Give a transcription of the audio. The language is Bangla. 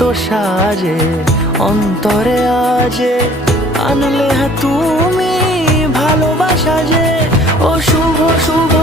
কত সাজে অন্তরে আজে আনলে তুমি ভালোবাসা যে। ও শুভ শুভ